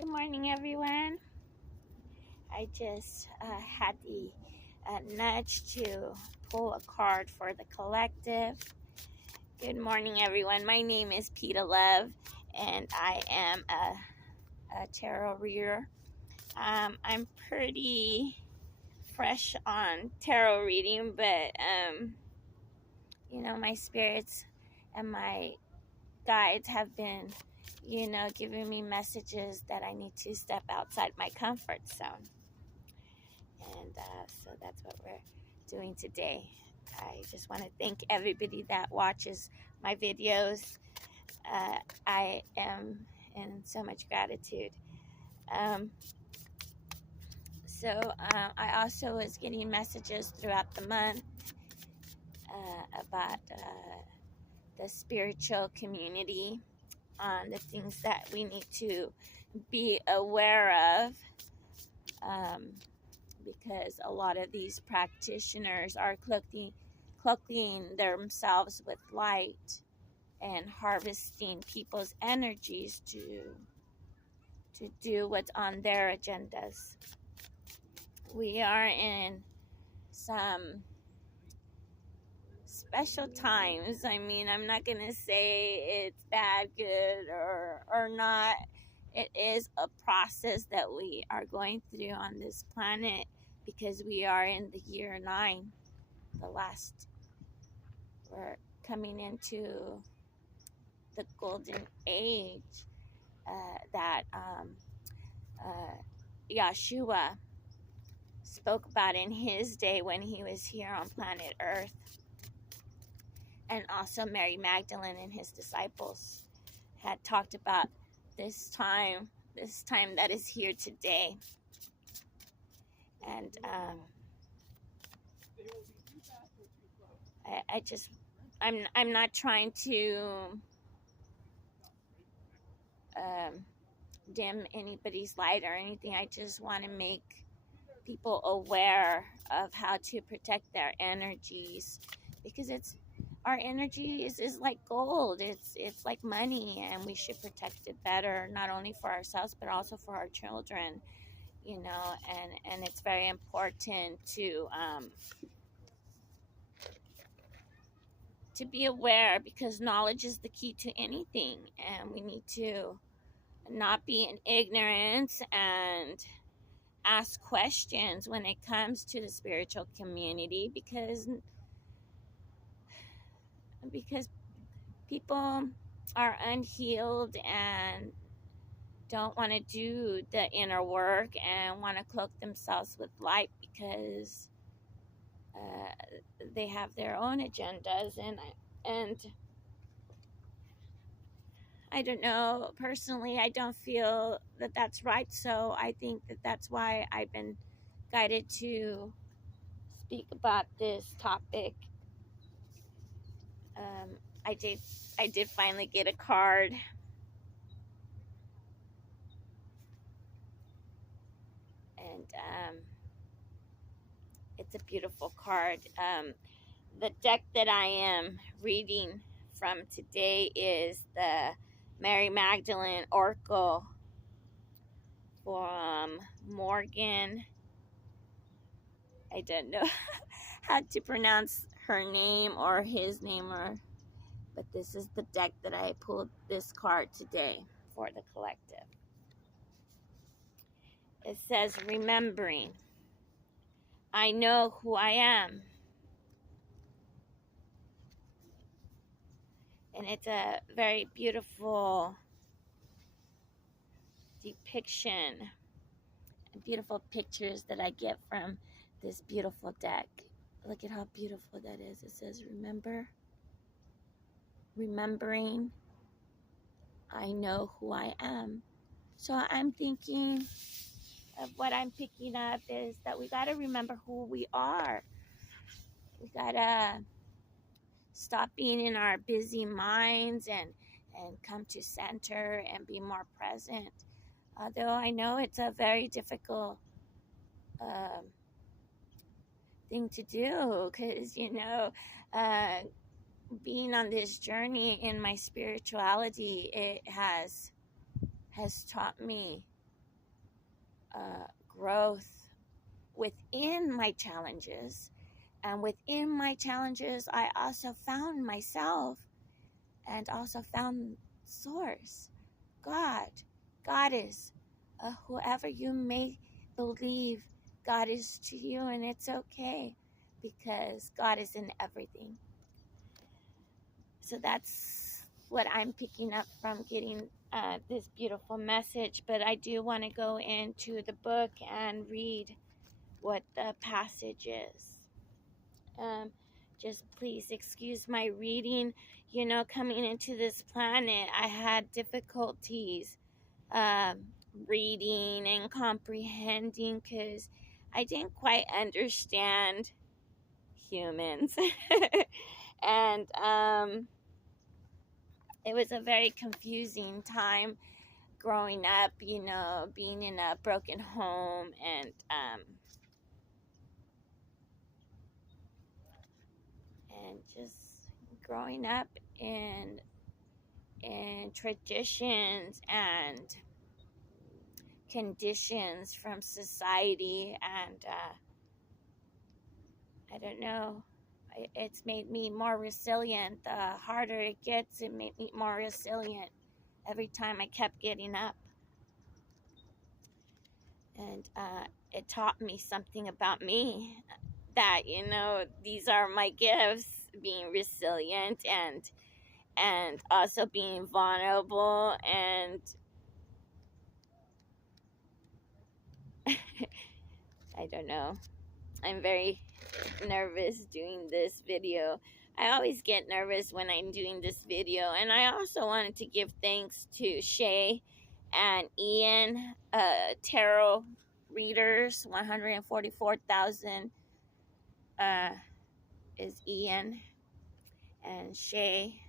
Good morning, everyone. I just had the nudge to pull a card for the collective. Good morning, everyone. My name is Peter Love, and I am a tarot reader. I'm pretty fresh on tarot reading, but my spirits and my guides have been giving me messages that I need to step outside my comfort zone. And so that's what we're doing today. I just want to thank everybody that watches my videos. I am in so much gratitude. I also was getting messages throughout the month about the spiritual community, on the things that we need to be aware of. Because a lot of these practitioners are cloaking themselves with light and harvesting people's energies to do what's on their agendas. We are in some special times. I mean, I'm not going to say it's bad, good, or not. It is a process that we are going through on this planet because we are in the year 9, we're coming into the golden age that Yeshua spoke about in his day when he was here on planet Earth. And also Mary Magdalene and his disciples had talked about this time that is here today. And I'm not trying to dim anybody's light or anything. I just want to make people aware of how to protect their energies, because our energy is like gold. It's like money, and we should protect it better, not only for ourselves but also for our children. And it's very important to be aware, because knowledge is the key to anything, and we need to not be in ignorance and ask questions when it comes to the spiritual community, because people are unhealed and don't want to do the inner work and want to cloak themselves with light because they have their own agendas, and I don't know, personally I don't feel that that's right. So I think that that's why I've been guided to speak about this topic. I did finally get a card, and it's a beautiful card. The deck that I am reading from today is the Mary Magdalene Oracle from Morgan. I don't know how to pronounce her name or his name, but this is the deck that I pulled this card today for the collective. It says, remembering, I know who I am. And it's a very beautiful depiction, beautiful pictures that I get from this beautiful deck. Look at how beautiful that is. It says, remembering, I know who I am. So I'm thinking of what I'm picking up is that we got to remember who we are. We got to stop being in our busy minds and come to center and be more present. Although I know it's a very difficult thing to do, because being on this journey in my spirituality, it has taught me growth within my challenges. And within my challenges, I also found myself and also found Source, God. God is whoever you may believe God is to you, and it's okay because God is in everything. So that's what I'm picking up from getting this beautiful message. But I do want to go into the book and read what the passage is. Just please excuse my reading. You know, coming into this planet, I had difficulties reading and comprehending because I didn't quite understand humans. And it was a very confusing time growing up, you know, being in a broken home and just growing up in traditions and conditions from society, and I don't know, it's made me more resilient. The harder it gets, it made me more resilient every time I kept getting up. And it taught me something about me, that, you know, these are my gifts, being resilient and also being vulnerable. And I don't know, I'm very nervous doing this video. I always get nervous when I'm doing this video. And I also wanted to give thanks to Shay and Ian, tarot readers. 144,000 is Ian, and Shay,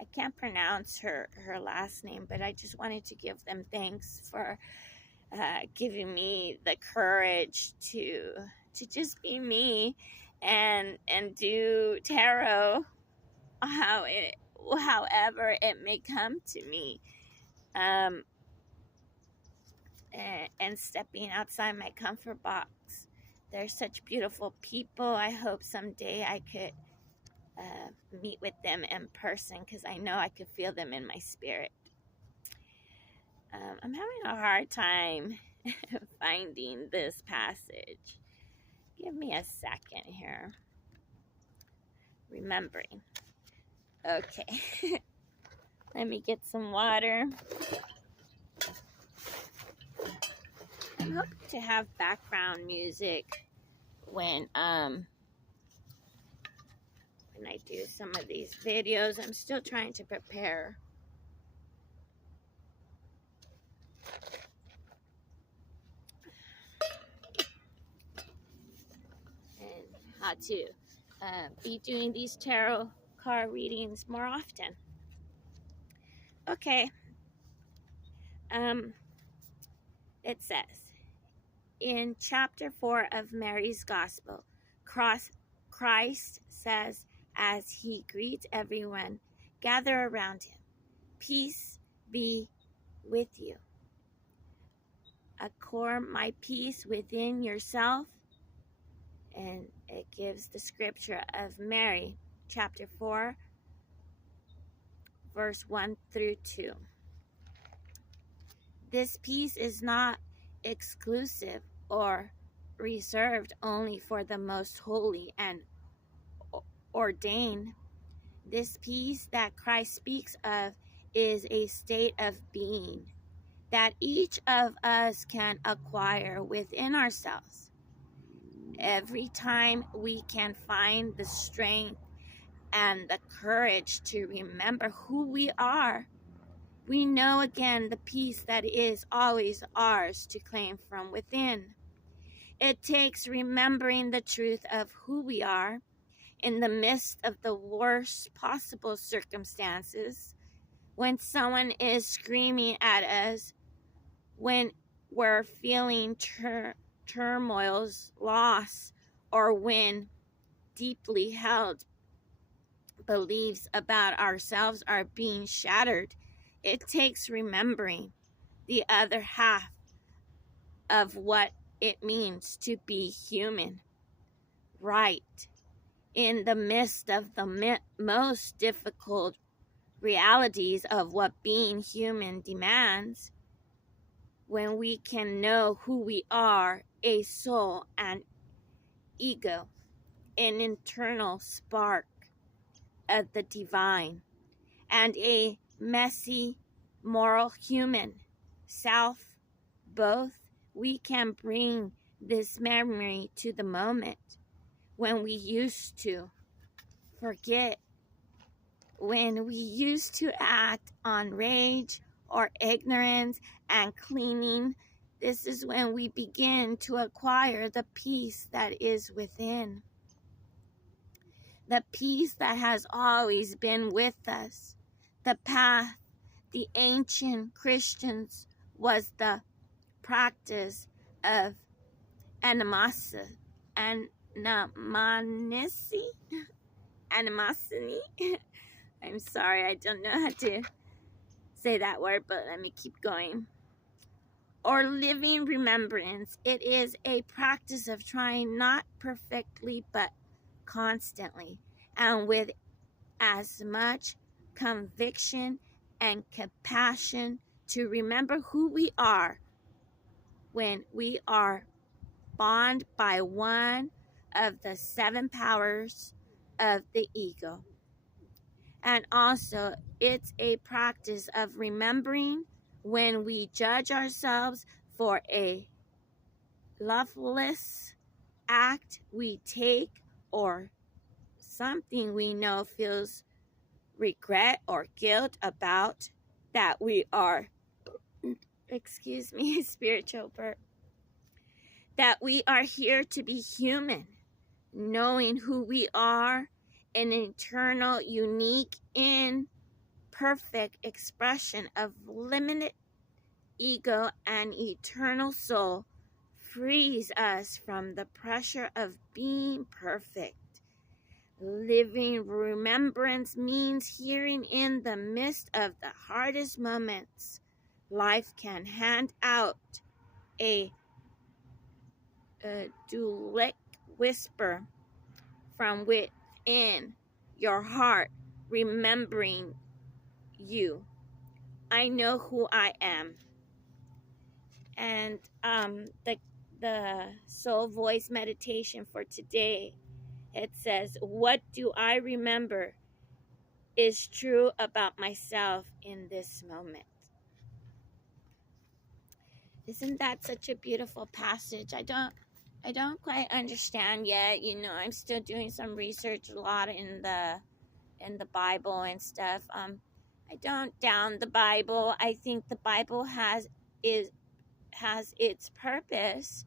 I can't pronounce her last name, but I just wanted to give them thanks for giving me the courage to just be me and do tarot however it may come to me, and stepping outside my comfort box. They're such beautiful people. I hope someday I could meet with them in person, because I know I could feel them in my spirit. I'm having a hard time finding this passage. Give me a second here. Remembering. Okay. Let me get some water. I'm hoping to have background music when I do some of these videos. I'm still trying to prepare. And how to be doing these tarot card readings more often. Okay. It says in chapter 4 of Mary's Gospel, Christ says as he greets everyone, gather around him, peace be with you. Accord my peace within yourself. And it gives the scripture of Mary, chapter 4, verse 1 through 2. This peace is not exclusive or reserved only for the most holy and ordained. This peace that Christ speaks of is a state of being that each of us can acquire within ourselves. Every time we can find the strength and the courage to remember who we are, we know again the peace that is always ours to claim from within. It takes remembering the truth of who we are in the midst of the worst possible circumstances, when someone is screaming at us, when we're feeling turmoil's loss, or when deeply held beliefs about ourselves are being shattered. It takes remembering the other half of what it means to be human, right? In the midst of the most difficult realities of what being human demands, when we can know who we are, a soul, an ego, an internal spark of the divine, and a messy, moral human self, both, we can bring this memory to the moment when we used to forget, when we used to act on rage or ignorance and cleaning. This is when we begin to acquire the peace that is within, the peace that has always been with us. The path the ancient Christians was the practice of animosity. I'm sorry, I don't know how to say that word, but let me keep going. Or living remembrance. It is a practice of trying not perfectly, but constantly, and with as much conviction and compassion to remember who we are when we are bound by one of the 7 powers of the ego. And also, it's a practice of remembering when we judge ourselves for a loveless act we take, or something we know feels regret or guilt about, that we are, excuse me, spiritual burp, that we are here to be human, knowing who we are, an eternal, unique, imperfect expression of limited ego and eternal soul, frees us from the pressure of being perfect. Living remembrance means hearing in the midst of the hardest moments life can hand out a dulic whisper from within your heart, remembering you. I know who I am. And the soul voice meditation for today, it says, what do I remember is true about myself in this moment? Isn't that such a beautiful passage? I don't quite understand yet. I'm still doing some research, a lot in the Bible and stuff. I don't down the Bible. I think the Bible has its purpose,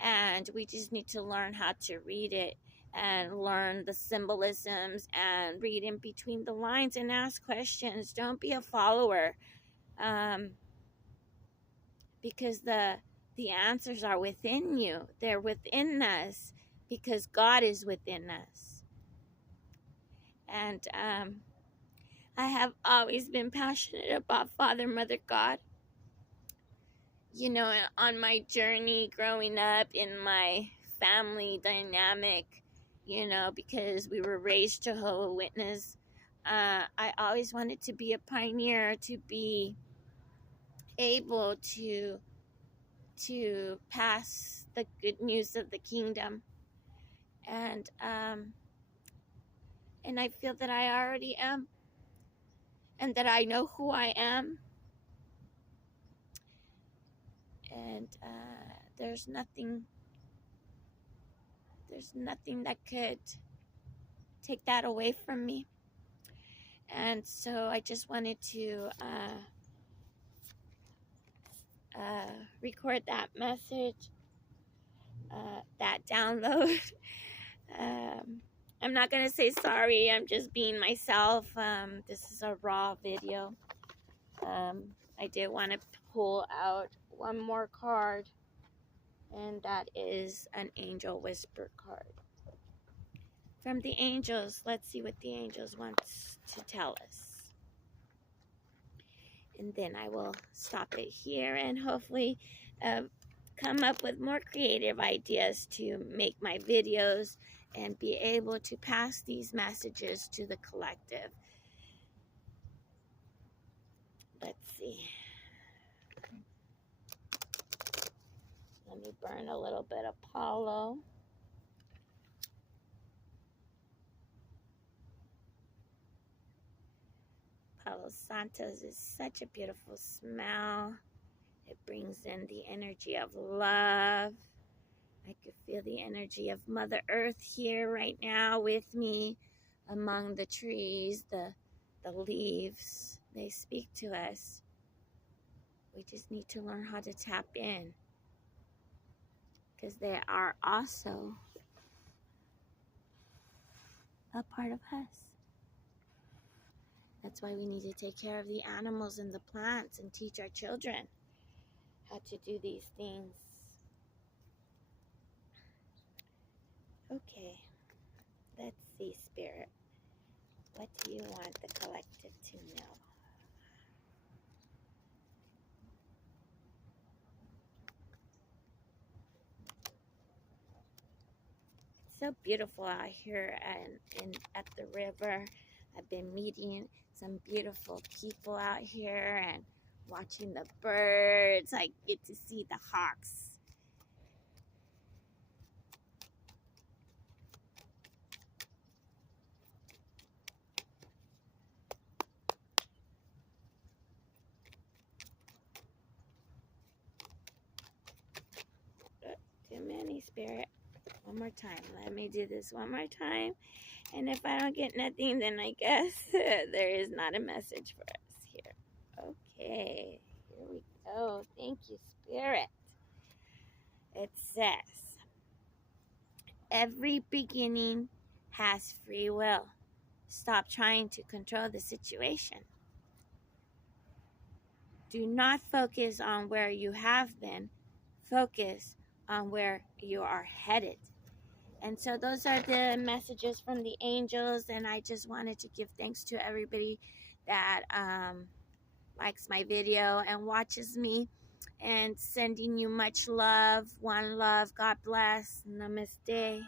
and we just need to learn how to read it and learn the symbolisms and read in between the lines and ask questions. Don't be a follower, because the answers are within you. They're within us because God is within us. And I have always been passionate about Father, Mother, God. On my journey growing up in my family dynamic, because we were raised Jehovah's Witness, I always wanted to be a pioneer, to be able to pass the good news of the kingdom. And I feel that I already am, and that I know who I am. And there's nothing that could take that away from me. And so I just wanted to record that message, that download. I'm not going to say sorry. I'm just being myself. This is a raw video. I did want to pull out one more card, and that is an angel whisper card from the angels. Let's see what the angels want to tell us. And then I will stop it here and hopefully come up with more creative ideas to make my videos and be able to pass these messages to the collective. Let's see. Let me burn a little bit of Palo. Palo Santos is such a beautiful smell. It brings in the energy of love. I could feel the energy of Mother Earth here right now with me among the trees, the leaves. They speak to us. We just need to learn how to tap in, because they are also a part of us. That's why we need to take care of the animals and the plants and teach our children how to do these things. Okay, let's see, Spirit. What do you want the collective to know? It's so beautiful out here and at the river. I've been meeting some beautiful people out here and watching the birds. I get to see the hawks. Too many, Spirit. One more time. Let me do this one more time. And if I don't get nothing, then I guess there is not a message for us here. Okay, here we go. Thank you, Spirit. It says, every beginning has free will. Stop trying to control the situation. Do not focus on where you have been. Focus on where you are headed. And so those are the messages from the angels, and I just wanted to give thanks to everybody that likes my video and watches me, and sending you much love. One love. God bless. Namaste.